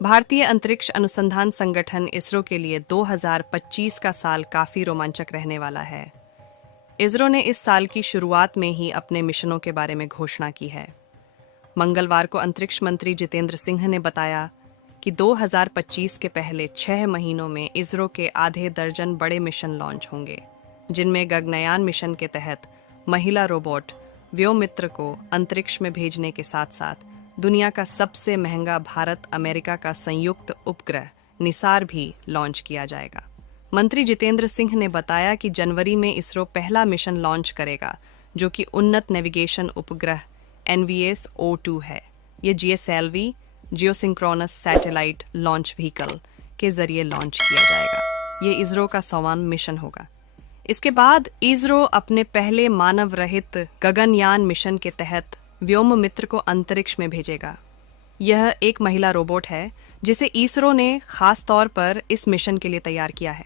भारतीय अंतरिक्ष अनुसंधान संगठन इसरो के लिए 2025 का साल काफी रोमांचक रहने वाला है। इसरो ने इस साल की शुरुआत में ही अपने मिशनों के बारे में घोषणा की है। मंगलवार को अंतरिक्ष मंत्री जितेंद्र सिंह ने बताया कि 2025 के पहले 6 महीनों में इसरो के आधे दर्जन बड़े मिशन लॉन्च होंगे, जिनमें गगनयान मिशन के तहत महिला रोबोट व्योममित्र को अंतरिक्ष में भेजने के साथ साथ दुनिया का सबसे महंगा भारत अमेरिका का संयुक्त उपग्रह निसार भी लॉन्च किया जाएगा। मंत्री जितेंद्र सिंह ने बताया कि जनवरी में इसरो पहला मिशन लॉन्च करेगा, जो कि उन्नत नेविगेशन उपग्रह NVS-O2 है। ये GSLV geosynchronous satellite launch vehicle के जरिए लॉन्च किया जाएगा। ये इसरो का 100वां मिशन होगा। इसके बाद इसरो अपने पहले मानव रहित गगनयान मिशन के तहत व्योममित्र को अंतरिक्ष में भेजेगा। यह एक महिला रोबोट है जिसे इसरो ने खास तौर पर इस मिशन के लिए तैयार किया है।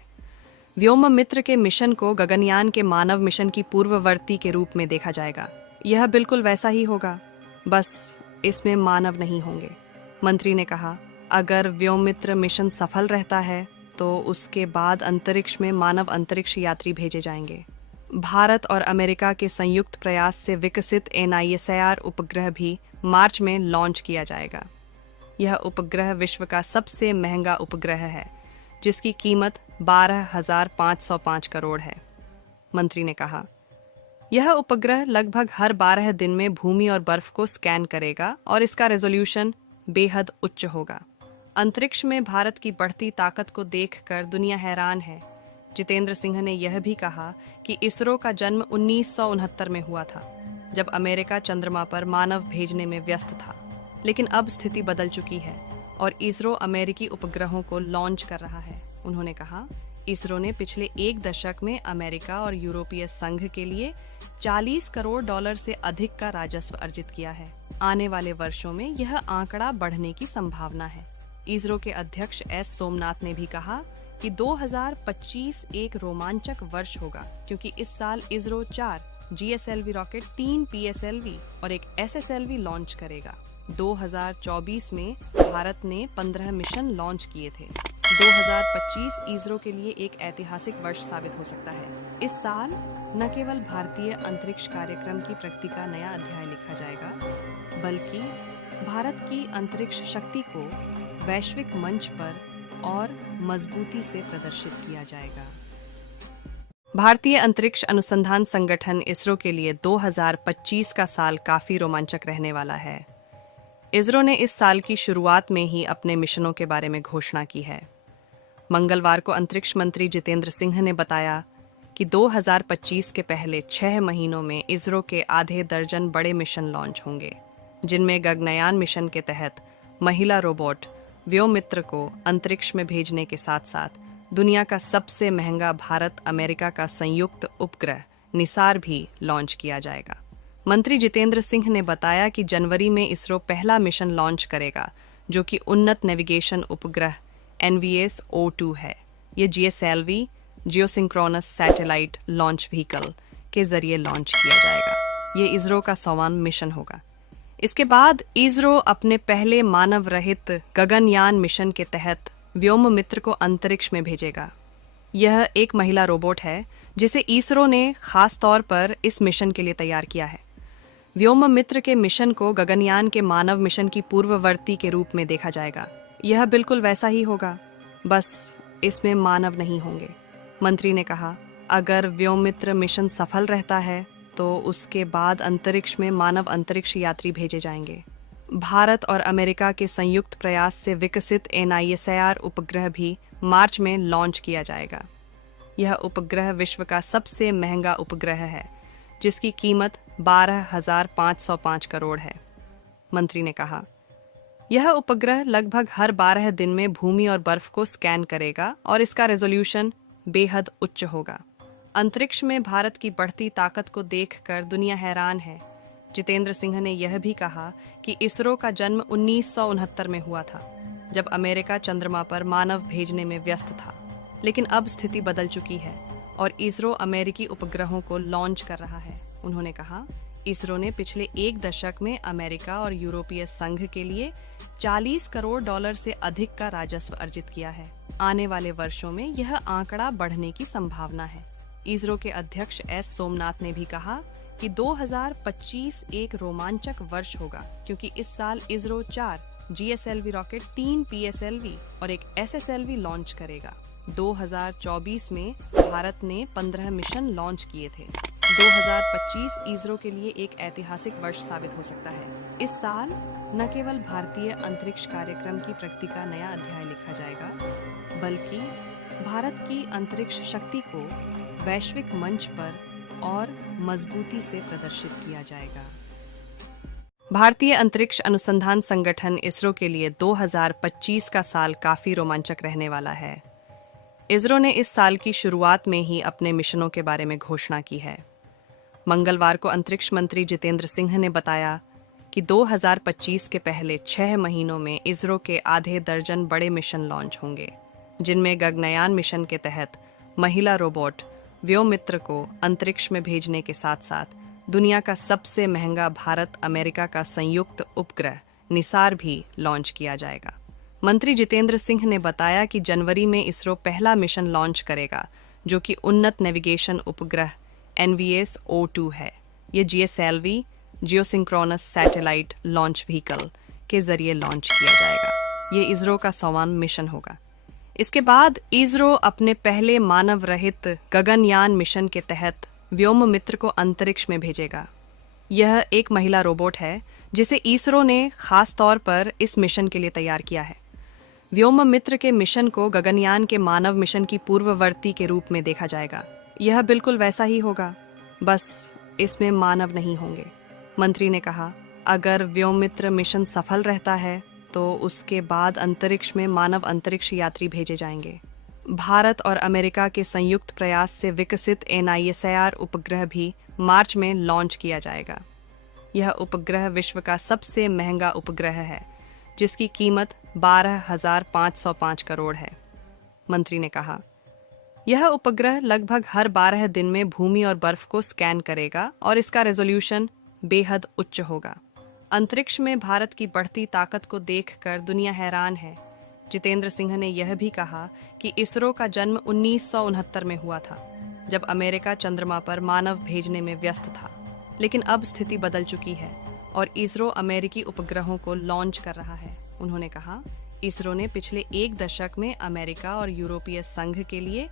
व्योममित्र के मिशन को गगनयान के मानव मिशन की पूर्ववर्ती के रूप में देखा जाएगा। यह बिल्कुल वैसा ही होगा, बस इसमें मानव नहीं होंगे। मंत्री ने कहा, अगर व्योममित्र मिशन सफल रहता है तो उसके बाद अंतरिक्ष में मानव अंतरिक्ष यात्री भेजे जाएंगे। भारत और अमेरिका के संयुक्त प्रयास से विकसित NISR उपग्रह भी मार्च में लॉन्च किया जाएगा। यह उपग्रह विश्व का सबसे महंगा उपग्रह है, जिसकी कीमत 12,505 करोड़ है। मंत्री ने कहा, यह उपग्रह लगभग हर 12 दिन में भूमि और बर्फ को स्कैन करेगा और इसका रेजोल्यूशन बेहद उच्च होगा। अंतरिक्ष में भारत की बढ़ती ताकत को देखकर दुनिया हैरान है। जितेंद्र सिंह ने यह भी कहा कि इसरो का जन्म 1969 में हुआ था, जब अमेरिका चंद्रमा पर मानव भेजने में व्यस्त था। लेकिन अब स्थिति बदल चुकी है और इसरो अमेरिकी उपग्रहों को लॉन्च कर रहा है। उन्होंने कहा, इसरो ने पिछले एक दशक में अमेरिका और यूरोपीय संघ के लिए $40 करोड़ से अधिक का राजस्व अर्जित किया है। आने वाले वर्षों में यह आंकड़ा बढ़ने की संभावना है। इसरो के अध्यक्ष S सोमनाथ ने भी कहा कि 2025 एक रोमांचक वर्ष होगा, क्योंकि इस साल इसरो 4 GSLV रॉकेट, 3 PSLV और एक SSLV लॉन्च करेगा। 2024 में भारत ने 15 मिशन लॉन्च किए थे। 2025 इसरो के लिए एक ऐतिहासिक वर्ष साबित हो सकता है। इस साल न केवल भारतीय अंतरिक्ष कार्यक्रम की प्रगति का नया अध्याय लिखा जाएगा, बल्कि भारत की अंतरिक्ष शक्ति को वैश्विक मंच पर और मजबूती से प्रदर्शित किया जाएगा। भारतीय अंतरिक्ष अनुसंधान संगठन इसरो के लिए 2025 का साल काफी रोमांचक रहने वाला है। इसरो ने इस साल की शुरुआत में ही अपने मिशनों के बारे में घोषणा की है। मंगलवार को अंतरिक्ष मंत्री जितेंद्र सिंह ने बताया कि 2025 के पहले 6 महीनों में इसरो के आधे दर्जन बड़े मिशन लॉन्च होंगे, जिनमें गगनयान मिशन के तहत महिला रोबोट व्योममित्र को अंतरिक्ष में भेजने के साथ साथ दुनिया का सबसे महंगा भारत अमेरिका का संयुक्त उपग्रह निसार भी लॉन्च किया जाएगा। मंत्री जितेंद्र सिंह ने बताया कि जनवरी में इसरो पहला मिशन लॉन्च करेगा, जो कि उन्नत नेविगेशन उपग्रह NVS-O2 है। ये GSLV geosynchronous satellite launch vehicle के जरिए लॉन्च किया जाएगा। ये इसरो का 100वां मिशन होगा। इसके बाद इसरो अपने पहले मानव रहित गगनयान मिशन के तहत व्योममित्र को अंतरिक्ष में भेजेगा। यह एक महिला रोबोट है जिसे इसरो ने खास तौर पर इस मिशन के लिए तैयार किया है। व्योममित्र के मिशन को गगनयान के मानव मिशन की पूर्ववर्ती के रूप में देखा जाएगा। यह बिल्कुल वैसा ही होगा, बस इसमें मानव नहीं होंगे। मंत्री ने कहा, अगर व्योममित्र मिशन सफल रहता है तो उसके बाद अंतरिक्ष में मानव अंतरिक्ष यात्री भेजे जाएंगे। भारत और अमेरिका के संयुक्त प्रयास से विकसित NISR उपग्रह भी मार्च में लॉन्च किया जाएगा। यह उपग्रह विश्व का सबसे महंगा उपग्रह है, जिसकी कीमत 12,505 करोड़ है। मंत्री ने कहा, यह उपग्रह लगभग हर 12 दिन में भूमि और बर्फ को स्कैन करेगा और इसका रेजोल्यूशन बेहद उच्च होगा। अंतरिक्ष में भारत की बढ़ती ताकत को देखकर दुनिया हैरान है। जितेंद्र सिंह ने यह भी कहा कि इसरो का जन्म 1969 में हुआ था, जब अमेरिका चंद्रमा पर मानव भेजने में व्यस्त था। लेकिन अब स्थिति बदल चुकी है और इसरो अमेरिकी उपग्रहों को लॉन्च कर रहा है। उन्होंने कहा, इसरो ने पिछले एक दशक में अमेरिका और यूरोपीय संघ के लिए 40 करोड़ डॉलर से अधिक का राजस्व अर्जित किया है। आने वाले वर्षों में यह आंकड़ा बढ़ने की संभावना है। इसरो के अध्यक्ष एस सोमनाथ ने भी कहा कि 2025 एक रोमांचक वर्ष होगा, क्योंकि इस साल इसरो 4 GSLV रॉकेट, 3 PSLV और एक SSLV लॉन्च करेगा। 2024 में भारत ने 15 मिशन लॉन्च किए थे। 2025 इसरो के लिए एक ऐतिहासिक वर्ष साबित हो सकता है। इस साल न केवल भारतीय अंतरिक्ष कार्यक्रम की प्रगति का नया अध्याय लिखा जाएगा, बल्कि भारत की अंतरिक्ष शक्ति को वैश्विक मंच पर और मजबूती से प्रदर्शित किया जाएगा। भारतीय अंतरिक्ष अनुसंधान संगठन इसरो के लिए 2025 का साल काफी रोमांचक रहने वाला है। इसरो ने इस साल की शुरुआत में ही अपने मिशनों के बारे में घोषणा की है। मंगलवार को अंतरिक्ष मंत्री जितेंद्र सिंह ने बताया कि 2025 के पहले 6 महीनों में इसरो के आधे दर्जन बड़े मिशन लॉन्च होंगे, जिनमें गगनयान मिशन के तहत महिला रोबोट व्योमित्र को अंतरिक्ष में भेजने के साथ साथ दुनिया का सबसे महंगा भारत अमेरिका का संयुक्त उपग्रह निसार भी लॉन्च किया जाएगा। मंत्री जितेंद्र सिंह ने बताया कि जनवरी में इसरो पहला मिशन लॉन्च करेगा, जो कि उन्नत नेविगेशन उपग्रह NVS-O2 है। ये GSLV geosynchronous satellite launch vehicle के जरिए लॉन्च किया जाएगा। ये इसरो का 100वां मिशन होगा। इसके बाद इसरो अपने पहले मानव रहित गगनयान मिशन के तहत व्योममित्र को अंतरिक्ष में भेजेगा। यह एक महिला रोबोट है जिसे इसरो ने खास तौर पर इस मिशन के लिए तैयार किया है। व्योममित्र के मिशन को गगनयान के मानव मिशन की पूर्ववर्ती के रूप में देखा जाएगा। यह बिल्कुल वैसा ही होगा, बस इसमें मानव नहीं होंगे। मंत्री ने कहा, अगर व्योममित्र मिशन सफल रहता है तो उसके बाद अंतरिक्ष में मानव अंतरिक्ष यात्री भेजे जाएंगे। भारत और अमेरिका के संयुक्त प्रयास से विकसित NISR उपग्रह भी मार्च में लॉन्च किया जाएगा। यह उपग्रह विश्व का सबसे महंगा उपग्रह है, जिसकी कीमत 12,505 करोड़ है। मंत्री ने कहा, यह उपग्रह लगभग हर 12 दिन में भूमि और बर्फ को स्कैन करेगा और इसका रेजोल्यूशन बेहद उच्च होगा। अंतरिक्ष में भारत की बढ़ती ताकत को देखकर दुनिया हैरान है। जितेंद्र सिंह ने यह भी कहा कि इसरो का जन्म 1969 में हुआ था, जब अमेरिका चंद्रमा पर मानव भेजने में व्यस्त था। लेकिन अब स्थिति बदल चुकी है और इसरो अमेरिकी उपग्रहों को लॉन्च कर रहा है। उन्होंने कहा, इसरो ने पिछले एक दशक में अमेरिका और यूरोपीय संघ के लिए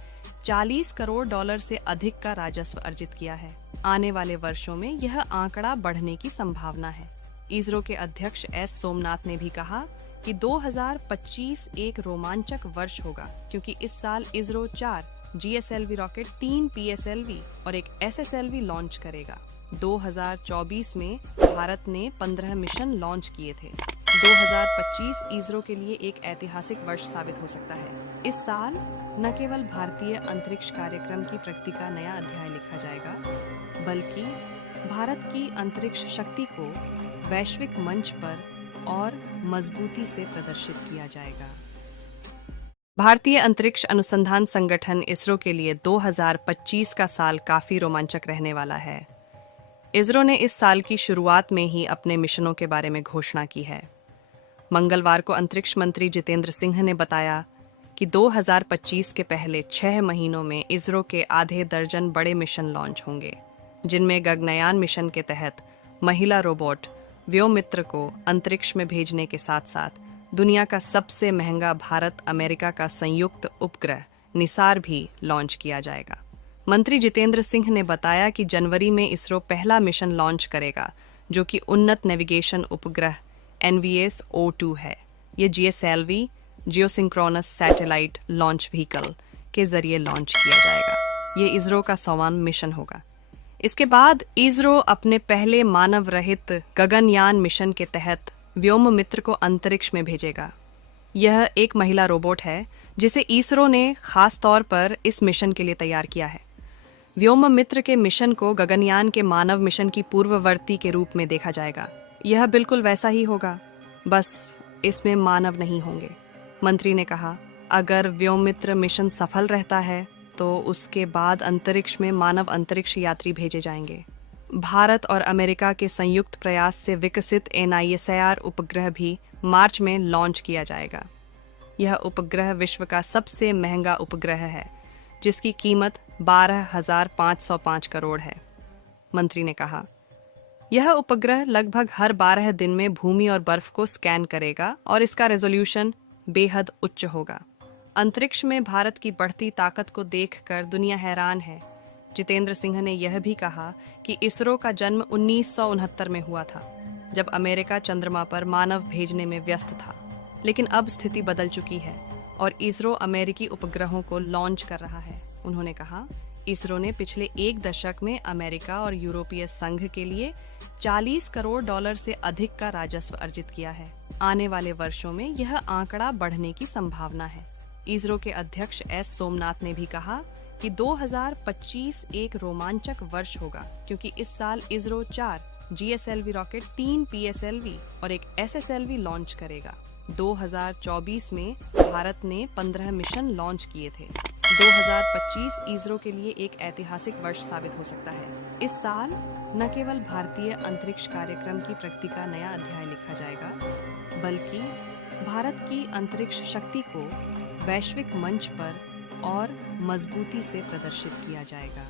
40 करोड़ डॉलर से अधिक का राजस्व अर्जित किया है। आने वाले वर्षों में यह आंकड़ा बढ़ने की संभावना है। इसरो के अध्यक्ष एस सोमनाथ ने भी कहा कि 2025 एक रोमांचक वर्ष होगा, क्योंकि इस साल इसरो 4 GSLV रॉकेट, 3 PSLV और एक SSLV लॉन्च करेगा। 2024 में भारत ने 15 मिशन लॉन्च किए थे। 2025 इसरो के लिए एक ऐतिहासिक वर्ष साबित हो सकता है। इस साल न केवल भारतीय अंतरिक्ष कार्यक्रम की प्रगति का नया अध्याय लिखा जाएगा, बल्कि भारत की अंतरिक्ष शक्ति को वैश्विक मंच पर और मजबूती से प्रदर्शित किया जाएगा। भारतीय अंतरिक्ष अनुसंधान संगठन इसरो के लिए 2025 का साल काफी रोमांचक रहने वाला है। इसरो ने इस साल की शुरुआत में ही अपने मिशनों के बारे में घोषणा की है। मंगलवार को अंतरिक्ष मंत्री जितेंद्र सिंह ने बताया कि 2025 के पहले 6 महीनों में इसरो के आधे दर्जन बड़े मिशन लॉन्च होंगे, जिनमें गगनयान मिशन के तहत महिला रोबोट व्योमित्र को अंतरिक्ष में भेजने के साथ साथ दुनिया का सबसे महंगा भारत अमेरिका का संयुक्त उपग्रह निसार भी लॉन्च किया जाएगा। मंत्री जितेंद्र सिंह ने बताया कि जनवरी में इसरो पहला मिशन लॉन्च करेगा, जो कि उन्नत नेविगेशन उपग्रह NVS-O2 है। ये GSLV geosynchronous satellite launch vehicle के जरिए लॉन्च किया जाएगा। ये इसरो का 100वां मिशन होगा। इसके बाद इसरो अपने पहले मानव रहित गगनयान मिशन के तहत व्योममित्र को अंतरिक्ष में भेजेगा। यह एक महिला रोबोट है जिसे इसरो ने खास तौर पर इस मिशन के लिए तैयार किया है। व्योममित्र के मिशन को गगनयान के मानव मिशन की पूर्ववर्ती के रूप में देखा जाएगा। यह बिल्कुल वैसा ही होगा, बस इसमें मानव नहीं होंगे। मंत्री ने कहा, अगर व्योममित्र मिशन सफल रहता है तो उसके बाद अंतरिक्ष में मानव अंतरिक्ष यात्री भेजे जाएंगे। भारत और अमेरिका के संयुक्त प्रयास से विकसित NISAR उपग्रह भी मार्च में लॉन्च किया जाएगा। यह उपग्रह विश्व का सबसे महंगा उपग्रह है, जिसकी कीमत 12,505 करोड़ है, मंत्री ने कहा। यह उपग्रह लगभग हर 12 दिन में भूमि और बर्फ को स्कैन करेगा और इसका रेजोल्यूशन बेहद उच्च होगा। अंतरिक्ष में भारत की बढ़ती ताकत को देखकर दुनिया हैरान है। जितेंद्र सिंह ने यह भी कहा कि इसरो का जन्म 1969 में हुआ था, जब अमेरिका चंद्रमा पर मानव भेजने में व्यस्त था। लेकिन अब स्थिति बदल चुकी है और इसरो अमेरिकी उपग्रहों को लॉन्च कर रहा है। उन्होंने कहा, इसरो ने पिछले एक दशक में अमेरिका और यूरोपीय संघ के लिए 40 करोड़ डॉलर से अधिक का राजस्व अर्जित किया है। आने वाले वर्षों में यह आंकड़ा बढ़ने की संभावना है। इसरो के अध्यक्ष S सोमनाथ ने भी कहा कि 2025 एक रोमांचक वर्ष होगा, क्योंकि इस साल इसरो 4 GSLV रॉकेट, 3 PSLV और एक SSLV लॉन्च करेगा। 2024 में भारत ने 15 मिशन लॉन्च किए थे। 2025 इसरो के लिए एक ऐतिहासिक वर्ष साबित हो सकता है। इस साल न केवल भारतीय अंतरिक्ष कार्यक्रम की प्रगति का नया अध्याय लिखा जाएगा, बल्कि भारत की अंतरिक्ष शक्ति को वैश्विक मंच पर और मजबूती से प्रदर्शित किया जाएगा।